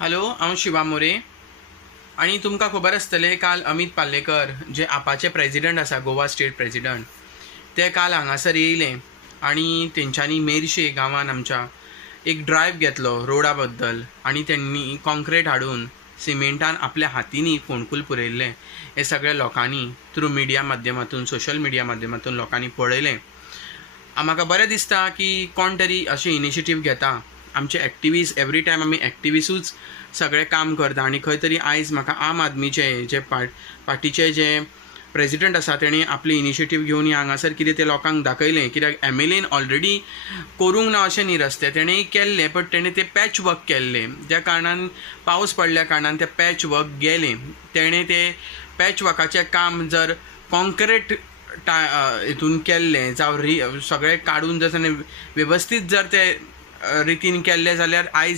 Hello, हांव शिवा मोरे. आणि तुमकां खबर आसतलें, काल अमित पालेकर जे आपाचे प्रेजिडंट आसा, गोवा स्टेट प्रेजिडंट, ते काल हांगासर येयले आणि तेंच्यांनी मेर्शे गांवान आमच्या एक ड्रायव्ह घेतलो रोडा बद्दल. आणि त्यांनी कॉन्क्रीट हाडून सिमेंटान आपल्या हातींनी फोंडकूल पुरयल्ले. हे सगळे लोकांनी थ्रू मिडिया माध्यमातून, सोशल मिडिया माध्यमातून लोकांनी पळयलें. म्हाका बरें दिसता की कोण तरी अशें इनिशिएटीव घेता. आमचे एक्टिविस्ट एवरी टायम आमी एक्टिविस्टूच सगळें काम करता. आनी खंय तरी आयज म्हाका आम आदमीचे जे पार्टीचे जे प्रेजिडंट आसा तेणी आपली इनिशिएटीव घेवन हांगासर कितें ते लोकांक दाखयलें. कित्याक MLAन ऑलरेडी करूंक ना अशें न्ही रस्ते, तेणें केल्ले, बट तेणें ते पॅच वर्क केल्ले. त्या कारणान पावस पडल्या कारणान ते पॅच वर्क गेलें. तेणें ते पॅच वर्काचें काम जर कॉन्क्रीट हितून केल्लें जावं सगळें काडून जर वेवस्थीत जर ते रितीन केल्लें जाल्यार आयज